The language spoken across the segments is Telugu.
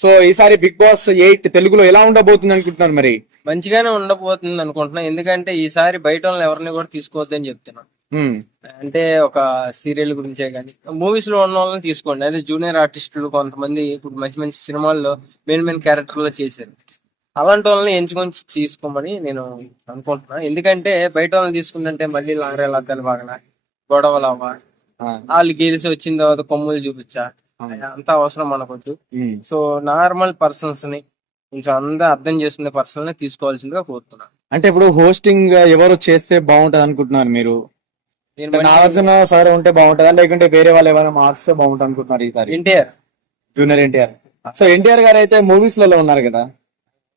సో ఈసారి బిగ్ బాస్ 8 తెలుగులో ఎలా ఉండబోతుంది అనుకుంటున్నారు మరి? మంచిగానే ఉండబోతుంది అనుకుంటున్నా. ఎందుకంటే ఈసారి బయట వాళ్ళని ఎవరిని కూడా తీసుకోవద్దని చెప్తున్నా. ఉమ్, అంటే ఒక సీరియల్ గురించే కానీ మూవీస్ లో ఉన్న వాళ్ళని తీసుకోండి. అదే జూనియర్ ఆర్టిస్టులు కొంతమంది ఇప్పుడు మంచి మంచి సినిమాల్లో మెయిన్ క్యారెక్టర్ లో చేశారు. అలాంటి వాళ్ళని ఎంచుకొని తీసుకోమని నేను అనుకుంటున్నా. ఎందుకంటే బయట వాళ్ళని తీసుకుంటే మళ్ళీ లాంగ్రేల్ అద్దాలు బాగా గొడవలు అవ్వ, ఆ, వాళ్ళు గెలిచి వచ్చిన తర్వాత కొమ్ములు చూపించా, అంత అవసరం మనకొద్దు. సో నార్మల్ పర్సన్స్ ని కొంచెం అర్థం చేసుకునే పర్సన్ ని తీసుకోవాల్సిందిగా కోరుతున్నా. అంటే ఇప్పుడు హోస్టింగ్ ఎవరు చేస్తే బాగుంటది అనుకుంటున్నారు మీరు? నేను నాగార్జున సార్ ఉంటే బాగుంటుందా, లేకుంటే వేరే వాళ్ళు ఎవరైనా మార్చితే బాగుంటుంది అనుకుంటున్నారు ఈసారి? ఎన్టీఆర్ జూనియర్ ఎన్టీఆర్. సో ఎన్టీఆర్ గారు అయితే మూవీస్ లలో ఉన్నారు కదా.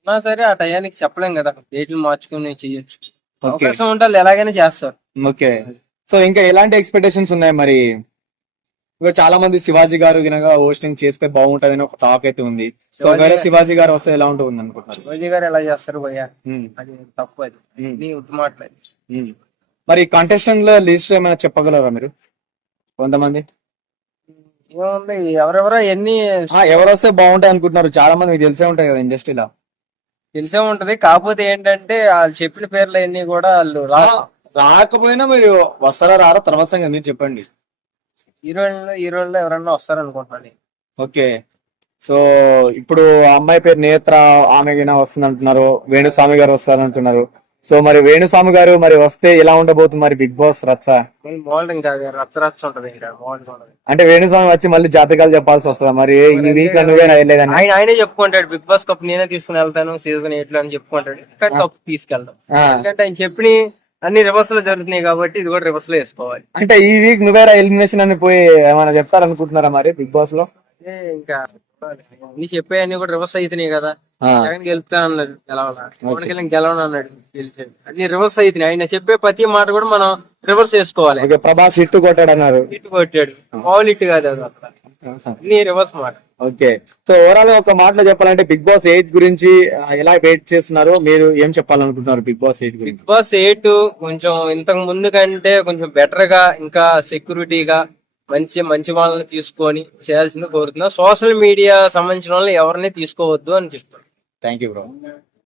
ఉన్నా సరే ఆ టయానికి చెప్పలేం కదా, డేట్లు మార్చుకుని చెయ్యొచ్చు. ఓకే. అవకాశం ఉంటే వాళ్ళు ఎలాగైనా చేస్తారు. ఓకే. సో ఇంకా ఎలాంటి ఎక్స్పెక్టేషన్స్ ఉన్నాయి మరి? ఇంకా చాలా మంది శివాజీ గారు గినక హోస్టింగ్ చేస్తే బాగుంటదని ఒక టాక్ అయితే ఉంది. సో ఒకవేళ శివాజీ గారు వస్తే ఎలా ఉంటుంది అనుకుంటున్నారు? శివాజీ గారు ఎలా చేస్తారు భయ్యా? ఉమ్, అది తప్పు, అది ఉమ్, నీ ఉత్తు మాటలేదు. ఉమ్. మరి కంటెస్టెంట్ లో లిస్ట్ ఏమైనా చెప్పగలరా మీరు? కొంతమంది ఏముంది, ఎవరెవరో ఎన్ని ఎవరు వస్తే బాగుంటాయి అనుకుంటున్నారు? చాలా మంది మీకు తెలిసే ఉంటాయి కదా ఇండస్ట్రీలో. తెలిసే ఉంటది. కాకపోతే ఏంటంటే వాళ్ళు చెప్పిన పేర్లు అన్ని కూడా వాళ్ళు రాకపోయినా మీరు వస్తారా రారా తర్వాత సంగతి మీరు చెప్పండి. హీరోయిన్లో ఎవరన్నా వస్తారనుకుంటున్నాను. ఓకే. సో ఇప్పుడు ఆ అమ్మాయి పేరు నేత్ర, ఆమె గిన వస్తుంది అంటున్నారు. వేణుస్వామి గారు వస్తారంటున్నారు. సో మరి వేణుస్వామి గారు మరి వస్తే ఎలా ఉండబోతుంది మరి బిగ్ బాస్ రచ్చ? మోల్డ్ ఇంకా రచ్చ ఉంటది, ఇంకా మోల్డ్ ఉంటది. అంటే వేణుస్వామి వచ్చి మళ్ళీ జాతకాలు చెప్పాల్సి వస్తుందా మరి? ఈ వీక్ నువ్వేనా వెళ్ళేదని? ఆయనే చెప్పుకుంటాడు బిగ్ బాస్ కప్ నేనే తీసుకుని వెళ్తాను సీజన్ 8 అని చెప్పుకుంటాడు. కానీ కప్ తీసుకెళ్తాం. ఎందుకంటే ఆయన చెప్పిన అన్ని రివర్స్ లో జరుగుతున్నాయి కాబట్టి ఇది కూడా రివర్స్ లో వేసుకోవాలి. అంటే ఈ వీక్ నువ్వేరా ఎలిమినేషన్ అని పోయి ఏమైనా చెప్తారనుకుంటున్నారా మరి బిగ్ బాస్ లో? అదే ఇంకా అన్ని చెప్పేయన్ని కూడా రివర్స్ అవుతున్నాయి కదా. జగన్ గెలుస్తా అన్నాడు, గెలవని గెలవను అన్నాడు, గెలిచాడు. అన్ని రివర్స్ అవుతున్నాయి. ఆయన చెప్పే ప్రతి మాట కూడా మనం రివర్స్ చేసుకోవాలి. ప్రభాస్ హిట్ కొట్టాడు అన్నారు. హిట్ కొట్టాడు, ఆల్ హిట్ కాదు అది అసలు, అన్ని రివర్స్ మాట. ఓకే. సో ఓవరాల్ ఒక మాటలో చెప్పాలంటే బిగ్ బాస్ 8 గురించి ఎలా వెయిట్ చేస్తున్నారు? మీరు ఏం చెప్పాలనుకుంటున్నారు బిగ్ బాస్ 8 గురించి? బిగ్ బాస్ 8 కొంచెం ఇంతకు ముందు కంటే కొంచెం బెటర్ గా, ఇంకా సెక్యూరిటీగా మంచి వాళ్ళని తీసుకొని చేయాల్సింది కోరుతున్నా. సోషల్ మీడియా సంబంధించిన వాళ్ళని ఎవరిని తీసుకోవద్దు అని చెప్తాను. Thank you bro.